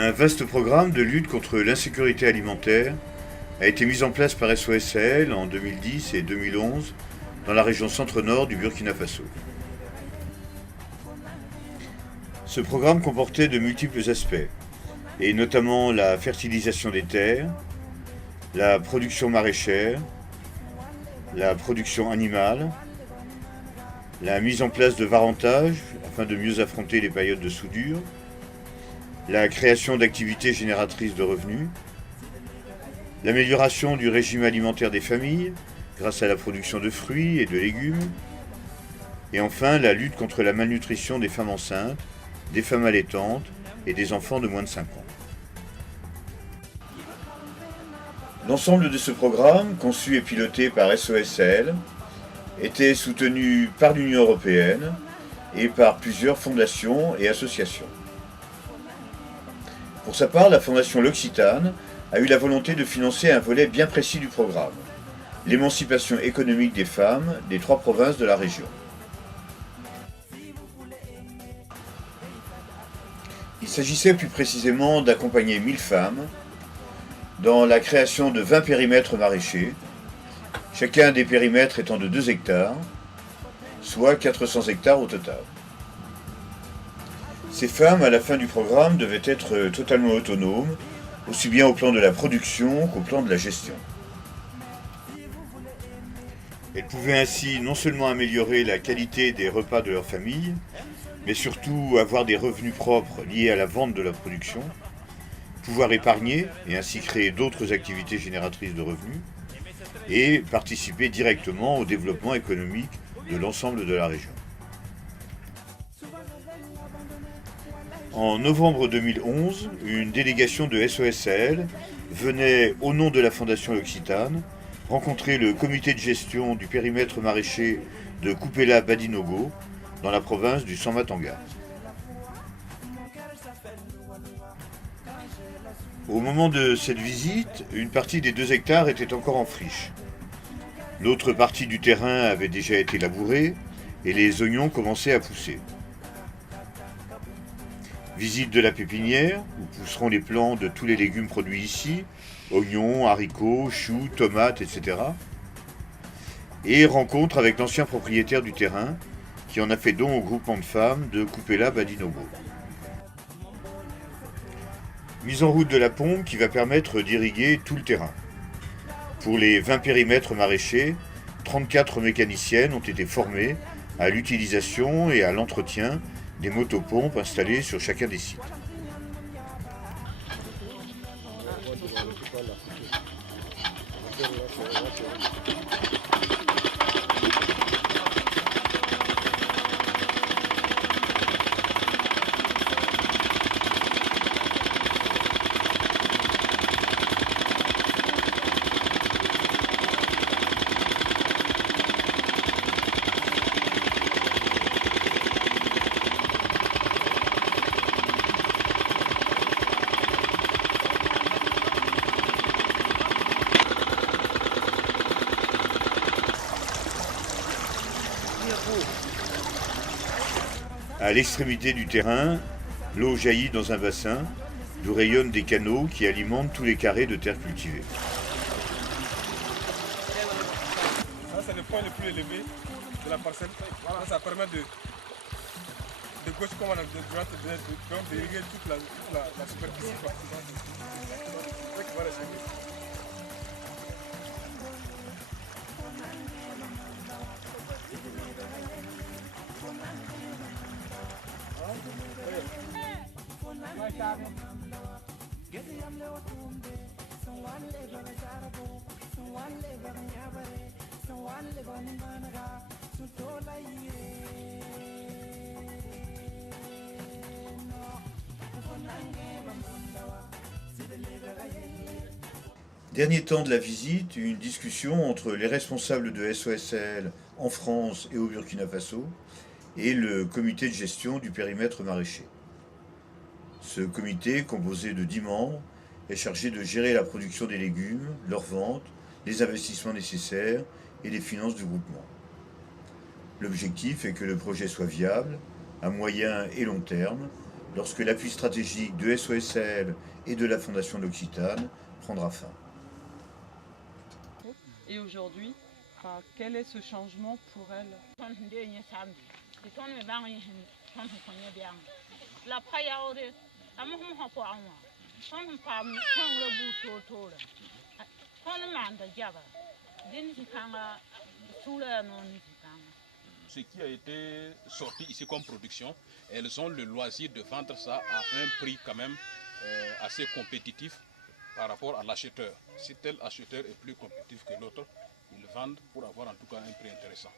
Un vaste programme de lutte contre l'insécurité alimentaire a été mis en place par SOS Sahel en 2010 et 2011 dans la région centre-nord du Burkina Faso. Ce programme comportait de multiples aspects, et notamment la fertilisation des terres, la production maraîchère, la production animale, la mise en place de varantages afin de mieux affronter les périodes de soudure, la création d'activités génératrices de revenus, l'amélioration du régime alimentaire des familles grâce à la production de fruits et de légumes, et enfin la lutte contre la malnutrition des femmes enceintes, des femmes allaitantes et des enfants de moins de 5 ans. L'ensemble de ce programme, conçu et piloté par SOS Sahel, était soutenu par l'Union européenne et par plusieurs fondations et associations. Pour sa part, la Fondation L'Occitane a eu la volonté de financer un volet bien précis du programme, l'émancipation économique des femmes des 3 provinces de la région. Il s'agissait plus précisément d'accompagner 1000 femmes dans la création de 20 périmètres maraîchers, chacun des périmètres étant de 2 hectares, soit 400 hectares au total. Ces femmes, à la fin du programme, devaient être totalement autonomes, aussi bien au plan de la production qu'au plan de la gestion. Elles pouvaient ainsi non seulement améliorer la qualité des repas de leur famille, mais surtout avoir des revenus propres liés à la vente de la production, pouvoir épargner et ainsi créer d'autres activités génératrices de revenus, et participer directement au développement économique de l'ensemble de la région. En novembre 2011, une délégation de SOS Sahel venait, au nom de la Fondation L'Occitane, rencontrer le comité de gestion du périmètre maraîcher de Kupela-Badinogo, dans la province du Samba-Tanga. Au moment de cette visite, une partie des 2 hectares était encore en friche. L'autre partie du terrain avait déjà été labourée et les oignons commençaient à pousser. Visite de la pépinière, où pousseront les plants de tous les légumes produits ici, oignons, haricots, choux, tomates, etc. Et rencontre avec l'ancien propriétaire du terrain, qui en a fait don au groupement de femmes de Kupela-Badinogo. Mise en route de la pompe qui va permettre d'irriguer tout le terrain. Pour les 20 périmètres maraîchers, 34 mécaniciennes ont été formées à l'utilisation et à l'entretien des motopompes installées sur chacun des sites. À l'extrémité du terrain, l'eau jaillit dans un bassin, d'où rayonnent des canaux qui alimentent tous les carrés de terre cultivée. Ça, c'est le point le plus élevé de la parcelle. Voilà. Ça permet de gauche comme de droite, d'irriguer toute la superficie. Voilà, Dernier temps de la visite, une discussion entre les responsables de SOSL en France et au Burkina Faso et le comité de gestion du périmètre maraîcher. Ce comité, composé de 10 membres, est chargé de gérer la production des légumes, leur vente, les investissements nécessaires et les finances du groupement. L'objectif est que le projet soit viable, à moyen et long terme, lorsque l'appui stratégique de SOSL et de la Fondation d'Occitane prendra fin. Et aujourd'hui, quel est ce changement pour elle? Ce qui a été sorti ici comme production, elles ont le loisir de vendre ça à un prix quand même assez compétitif par rapport à l'acheteur. Si tel acheteur est plus compétitif que l'autre, ils vendent pour avoir en tout cas un prix intéressant.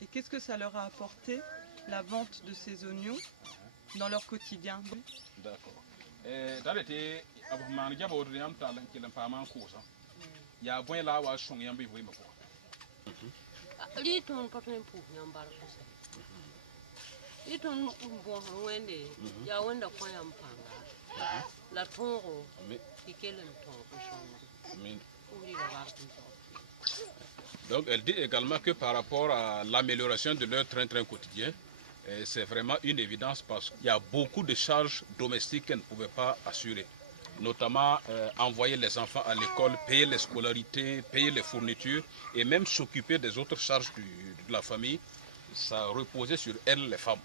Et qu'est-ce que ça leur a apporté, la vente de ces oignons, dans leur quotidien? D'accord. Dans l'été, avant de avoir un talent qui n'a pas manqué, il y a un point là où on a changé un peu. Liton patin pu nyambar kuse. Liton bon wende ya wenda kwa yampanga. La tongo ikelen tongo shongo. Donc elle dit également que par rapport à l'amélioration de leur train-train quotidien, c'est vraiment une évidence parce qu'il y a beaucoup de charges domestiques qu'elles ne pouvaient pas assurer. Notamment envoyer les enfants à l'école, payer les scolarités, payer les fournitures et même s'occuper des autres charges de la famille. Ça reposait sur elles, les femmes.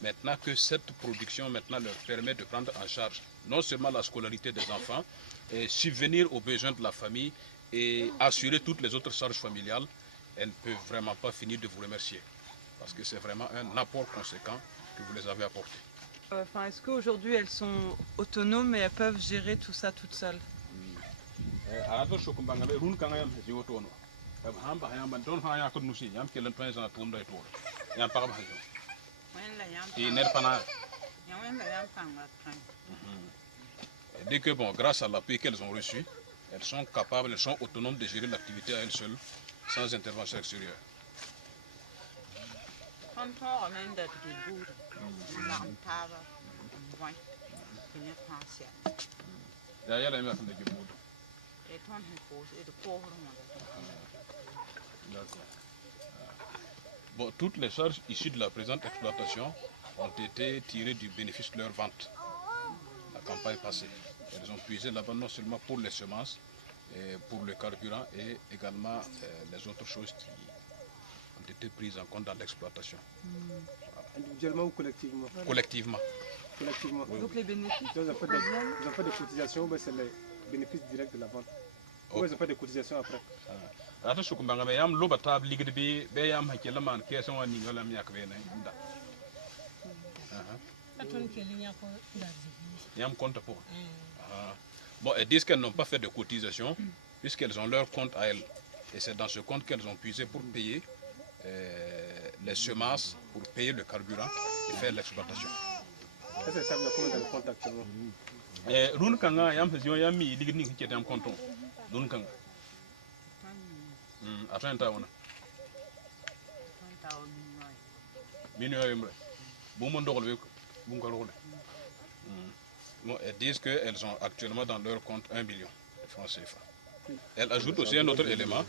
Maintenant que cette production maintenant leur permet de prendre en charge non seulement la scolarité des enfants, et subvenir aux besoins de la famille et assurer toutes les autres charges familiales, elles ne peuvent vraiment pas finir de vous remercier. Parce que c'est vraiment un apport conséquent que vous les avez apporté. Est-ce qu'aujourd'hui elles sont autonomes et elles peuvent gérer tout ça toutes seules? Dès que bon, grâce à l'appui qu'elles ont reçu, elles sont capables, elles sont autonomes de gérer l'activité à elles seules, sans intervention extérieure. Bon, toutes les charges issues de la présente exploitation ont été tirées du bénéfice de leur vente. La campagne passée. Elles ont puisé là-bas non seulement pour les semences, et pour le carburant et également les autres choses qui ont été prises en compte dans l'exploitation. Individuellement ou collectivement? Collectivement. Collectivement. Oui. Donc les bénéfices? Ils ont fait des cotisations, mais c'est les bénéfices directs de la vente. Ou ils ont fait des cotisations après? Rata sukumbanga be yam loba tab ligid bi be yam hakela man keso wani ngala mi yakbe na nda. Yam compte pour. Bon, elles disent qu'elles n'ont pas fait de cotisation puisqu'elles ont leur compte à elles. Et c'est dans ce compte qu'elles ont puisé pour payer les semences, pour payer le carburant et faire l'exploitation. Est-ce que ça vous a combien dans le compte actuellement? Run kanga yam faisons yam mi ligid ni qui était en compte. Run kanga. Attends, on a. Elles disent qu'elles ont actuellement dans leur compte 1 million de francs CFA. Elles ajoutent aussi un autre élément,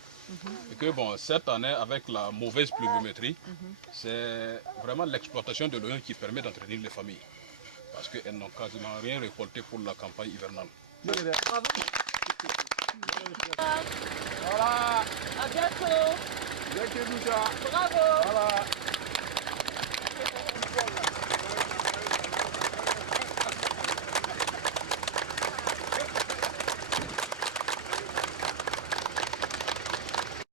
que bon, cette année, avec la mauvaise pluviométrie, c'est vraiment l'exploitation de l'oignon qui permet d'entraîner les familles. Parce qu'elles n'ont quasiment rien récolté pour la campagne hivernale. Voilà. À bientôt. Bravo.